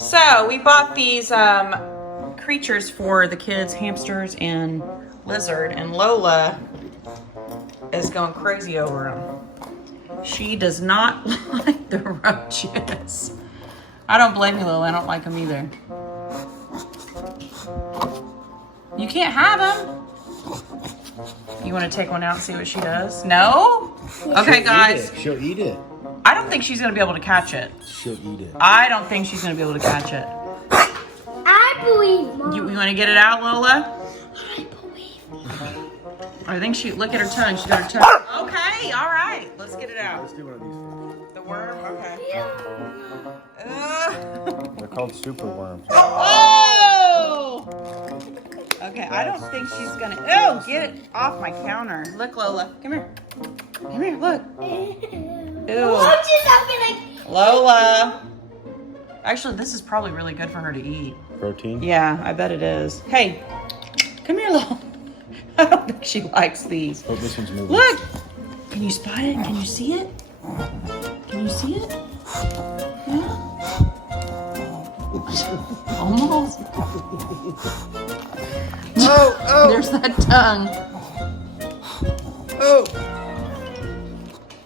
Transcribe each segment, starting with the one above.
So we bought these creatures for the kids, hamsters and lizard, and Lola is going crazy over them. She does not like the roaches. I don't blame you, Lola. I don't like them either. You can't have them. You want to take one out and see what she does? No? Okay, guys. She'll eat it. I don't think she's going to be able to catch it. She'll eat it. I don't think she's going to be able to catch it. I believe Mom. You want to get it out, Lola? I believe Mom. I think she, look at her tongue. She got her tongue. Okay, all right. Let's get it out. Let's do one of these. The worm? Okay. They're called super worms. Oh! Okay, I don't think she's going to. Oh, get it off my counter. Look, Lola. Come here. Come here, look. Ew. Lola. Actually, this is probably really good for her to eat. Protein? Yeah, I bet it is. Hey, come here, Lola. I don't think she likes these. Oh, this one's moving. Look! Can you spot it? Can you see it? Can you see it? Yeah? Almost. Oh! There's that tongue. Oh!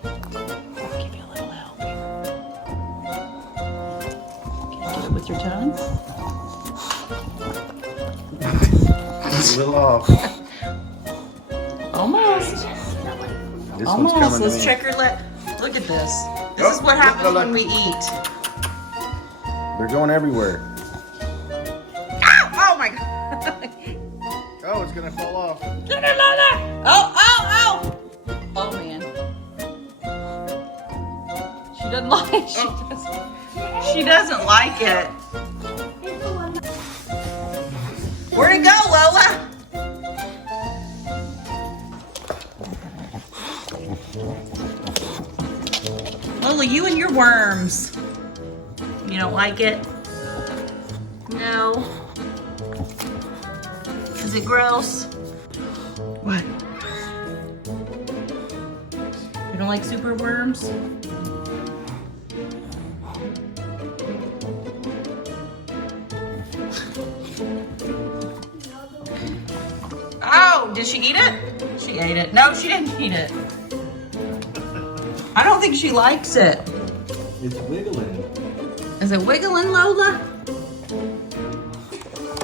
I'll give you a little help here. Can you get it with your tongue? It's a little off. Almost. This one's Almost. coming to Let's me. check her leg. Look at this. This is what happens when we eat. They're going everywhere. Ow! Oh my God. Oh, it's gonna fall off. Get it, Lola! Oh, oh, oh! Oh man. She doesn't like it. She doesn't like it. Where'd it go, Lola? Lola, you and your worms. You don't like it? No. Is it gross? What? You don't like super worms? Oh, did she eat it? She ate it. No, she didn't eat it. I don't think she likes it. It's wiggling. Is it wiggling, Lola?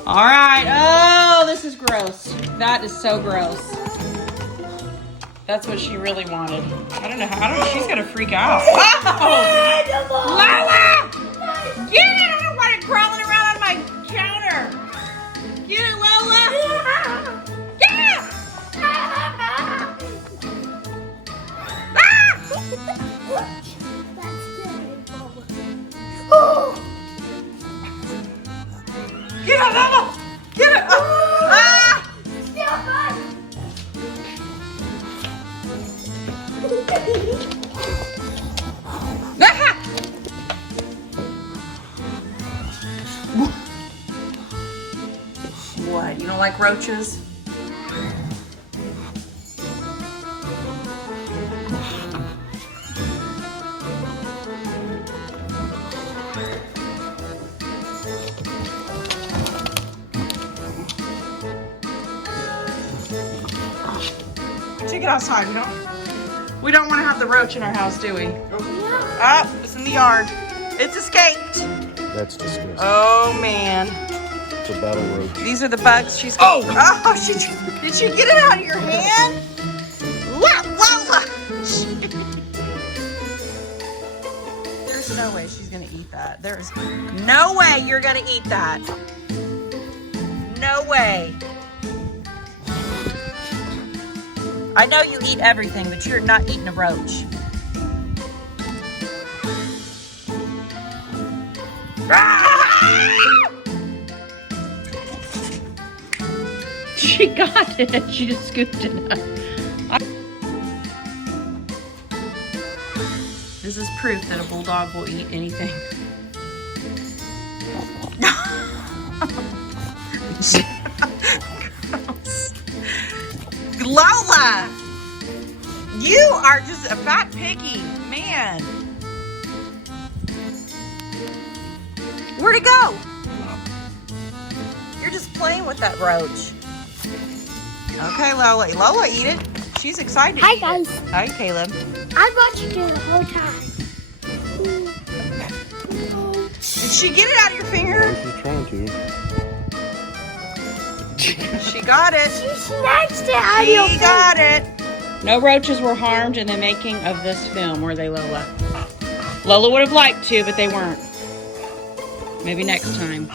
All right. Oh, this is gross. That is so gross. That's what she really wanted. I don't know how. I don't know. She's gonna freak out. Oh! Lola! Get it! I don't want it crawling around on my counter. Get it, Lola! Get it! Get it, Lola! Get it! Ah! What? You don't like roaches? Take it outside. We don't want to have the roach in our house, do we? Oh, it's in the yard. It's escaped. That's disgusting. Oh man. It's a battle roach. These are the bugs she's got. Oh, did she get it out of your hand? Lola! There's no way she's gonna eat that. There is no way you're gonna eat that. No way. I know you eat everything, but you're not eating a roach. She got it. She just scooped it up. This is proof that a bulldog will eat anything. Lola! You are just a fat piggy, man. Where'd it go? You're just playing with that roach. Okay, Lola. Lola, eat it. She's excited. Hi, to eat guys. it. Hi, Caleb. I watched you the whole time. Did she get it out of your finger? She's trying to. She got it. She snatched it out of your She finger. got it. No roaches were harmed in the making of this film, were they, Lola? Lola would have liked to, but they weren't. Maybe next time.